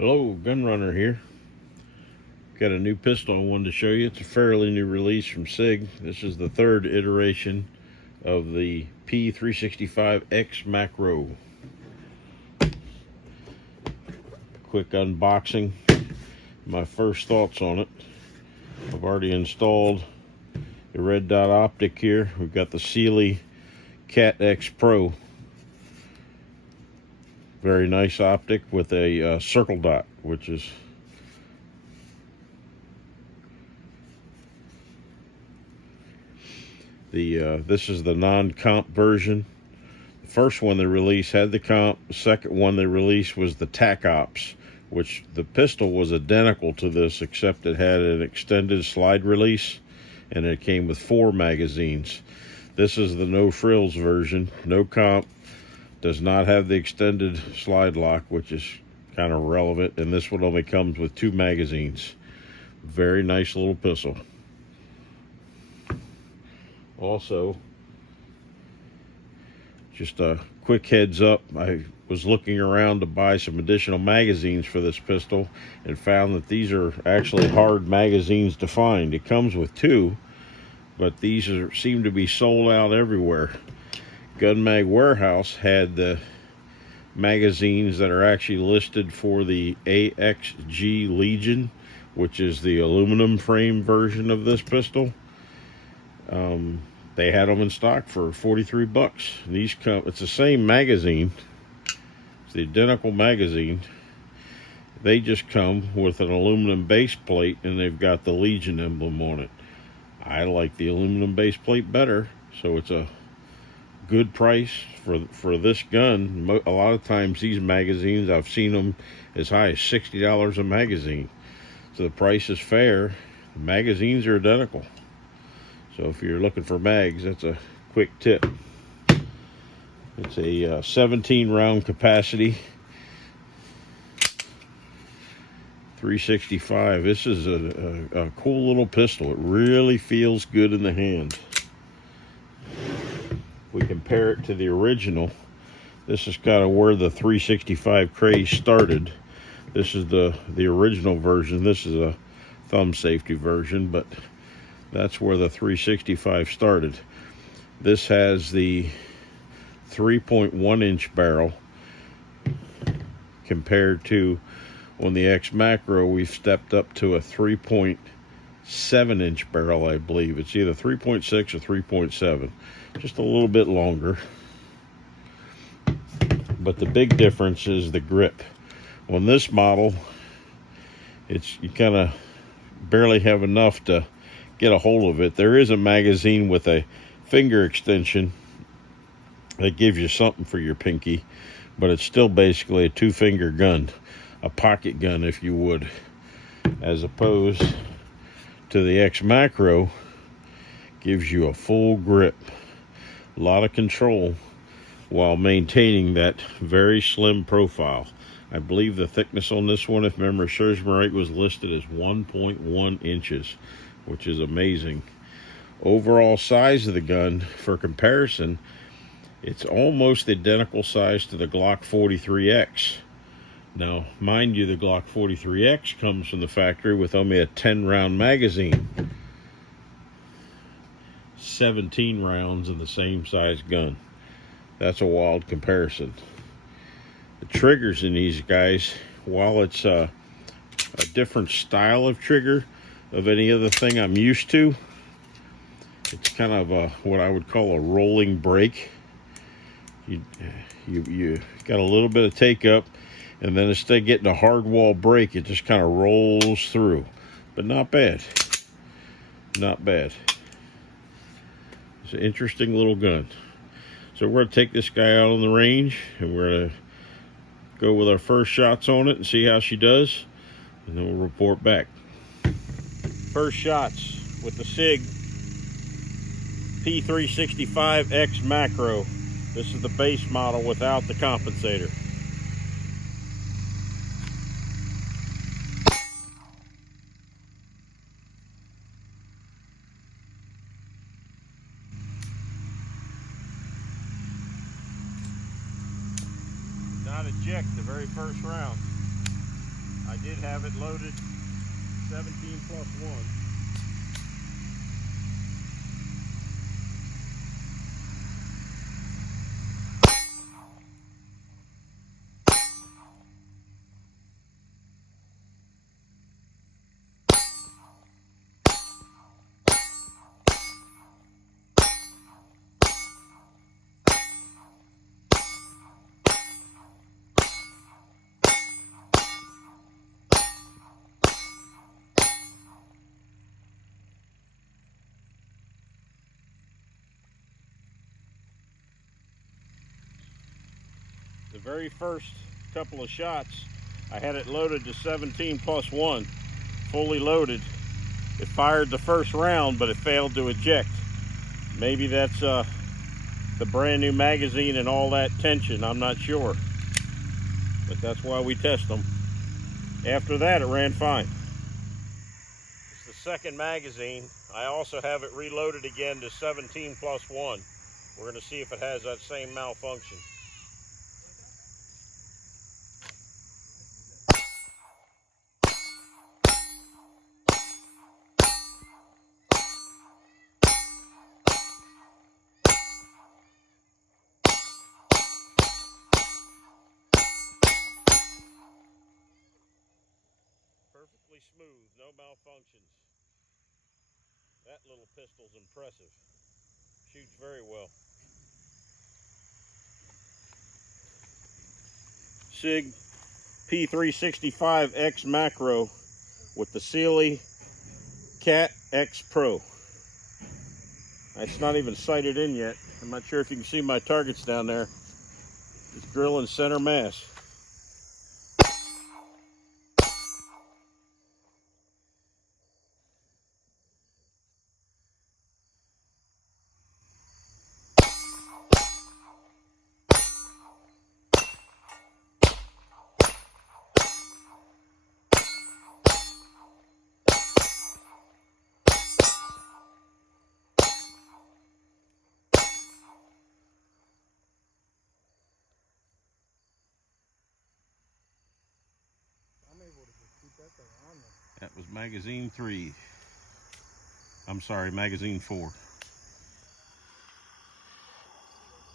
Hello, Gun Runner here. Got a new pistol I wanted to show you. It's a fairly new release from Sig. This is the third iteration of the P365 X Macro. Quick unboxing. My first thoughts on it. I've already installed the red dot optic here. We've got the Cyelee Cat X Pro. Very nice optic with a circle dot, which is this is the non-comp version. The first one they released had the comp. The second one they released was the TAC Ops, which the pistol was identical to this, except it had an extended slide release, and it came with 4 magazines. This is the no frills version, no comp. Does not have the extended slide lock, which is kind of relevant, and this one only comes with 2 magazines. Very nice little pistol. Also, just a quick heads up, I was looking around to buy some additional magazines for this pistol and found that these are actually hard magazines to find. It comes with 2, but these seem to be sold out everywhere. Gun Mag Warehouse had the magazines that are actually listed for the AXG Legion, which is the aluminum frame version of this pistol. They had them in stock for 43 bucks. These come, it's the same magazine. It's the identical magazine. They just come with an aluminum base plate, and they've got the Legion emblem on it. I like the aluminum base plate better, so it's a good price for this gun. A lot of times these magazines, I've seen them as high as $60 a magazine. So the price is fair. The magazines are identical. So if you're looking for mags, that's a quick tip. It's a 17 round capacity, 365. This is a cool little pistol. It really feels good in the hand. If we compare it to the original, this is kind of where the 365 craze started. This is the original version. This is a thumb safety version, but that's where the 365 started. This has the 3.1 inch barrel compared to, on the X Macro, we've stepped up to a 3.7 inch barrel, I believe. It's either 3.6 or 3.7. Just a little bit longer. But the big difference is the grip. On this model, you kind of barely have enough to get a hold of it. There is a magazine with a finger extension that gives you something for your pinky, but it's still basically a 2-finger gun, a pocket gun if you would, as opposed to the X Macro. Gives you a full grip, a lot of control, while maintaining that very slim profile. I believe the thickness on this one, if memory serves me right, was listed as 1.1 inches, which is amazing. Overall size of the gun, for comparison, it's almost identical size to the Glock 43X. Now, mind you, the Glock 43X comes from the factory with only a 10 round magazine. 17 rounds in the same size gun. That's a wild comparison. The triggers in these guys, while it's a different style of trigger of any other thing I'm used to, it's kind of what I would call a rolling break. You got a little bit of take up, and then instead of getting a hard wall break, it just kind of rolls through. But not bad. Not bad. It's an interesting little gun. So we're going to take this guy out on the range, and we're going to go with our first shots on it and see how she does, and then we'll report back. First shots with the Sig P365 X Macro. This is the base model without the compensator. Not eject the very first round. I did have it loaded 17+1. The very first couple of shots, I had it loaded to 17+1, fully loaded. It fired the first round, but it failed to eject. Maybe that's the brand new magazine and all that tension, I'm not sure. But that's why we test them. After that, it ran fine. It's the second magazine. I also have it reloaded again to 17+1. We're gonna see if it has that same malfunction. Perfectly smooth, no malfunctions. That little pistol's impressive. Shoots very well. Sig P365 X Macro with the Cyelee Cat X Pro. It's not even sighted in yet. I'm not sure if you can see my targets down there. It's drilling center mass. That was magazine 3. I'm sorry, magazine 4.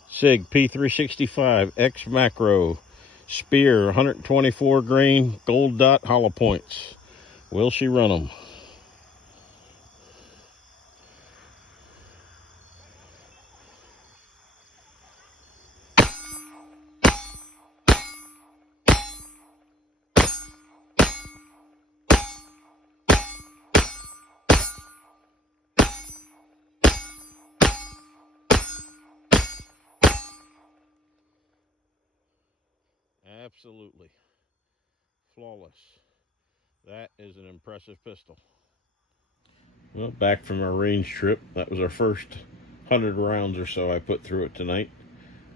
Sig P365 X Macro Spear 124 grain gold dot hollow points. Will she run them? Absolutely flawless. That is an impressive pistol. Well, back from our range trip, that was our first 100 rounds or so I put through it tonight.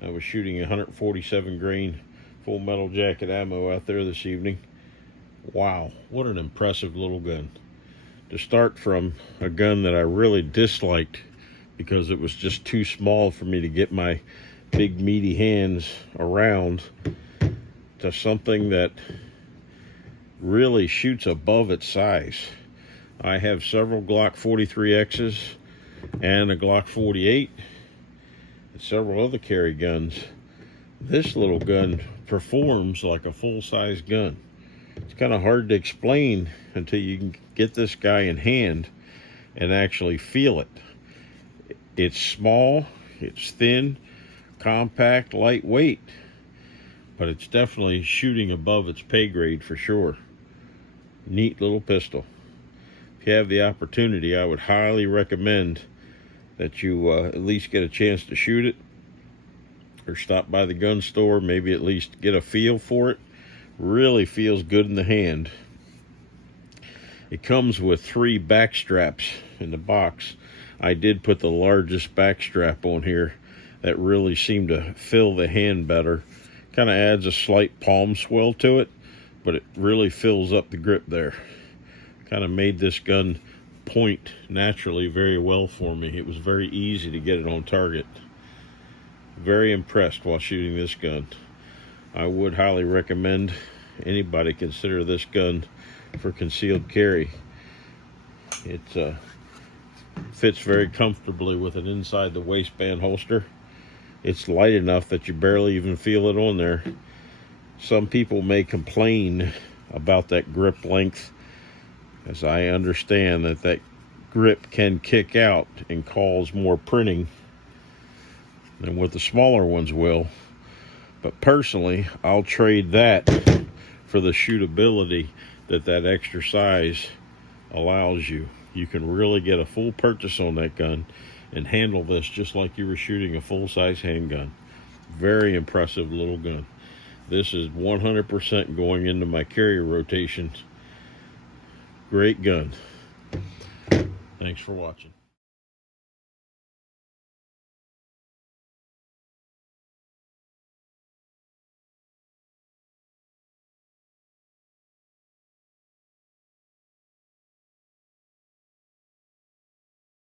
I was shooting 147 grain full metal jacket ammo out there this evening. Wow, what an impressive little gun. To start from a gun that I really disliked because it was just too small for me to get my big meaty hands around, to something that really shoots above its size. I have several Glock 43Xs and a Glock 48 and several other carry guns. This little gun performs like a full-size gun. It's kind of hard to explain until you can get this guy in hand and actually feel it. It's small, it's thin, compact, lightweight, but it's definitely shooting above its pay grade for sure. Neat little pistol. If you have the opportunity, I would highly recommend that you at least get a chance to shoot it, or stop by the gun store, maybe at least get a feel for it. Really feels good in the hand. It comes with 3 back straps in the box. I did put the largest back strap on here. That really seemed to fill the hand better. Kind of adds a slight palm swell to it, but it really fills up the grip there. Kind of made this gun point naturally very well for me. It was very easy to get it on target. Very impressed while shooting this gun. I would highly recommend anybody consider this gun for concealed carry. It fits very comfortably with an inside the waistband holster. It's light enough that you barely even feel it on there. Some people may complain about that grip length, as I understand that grip can kick out and cause more printing than what the smaller ones will. But personally, I'll trade that for the shootability that extra size allows you. You can really get a full purchase on that gun and handle this just like you were shooting a full-size handgun. Very impressive little gun. This is 100% going into my carrier rotations. Great gun. Thanks for watching.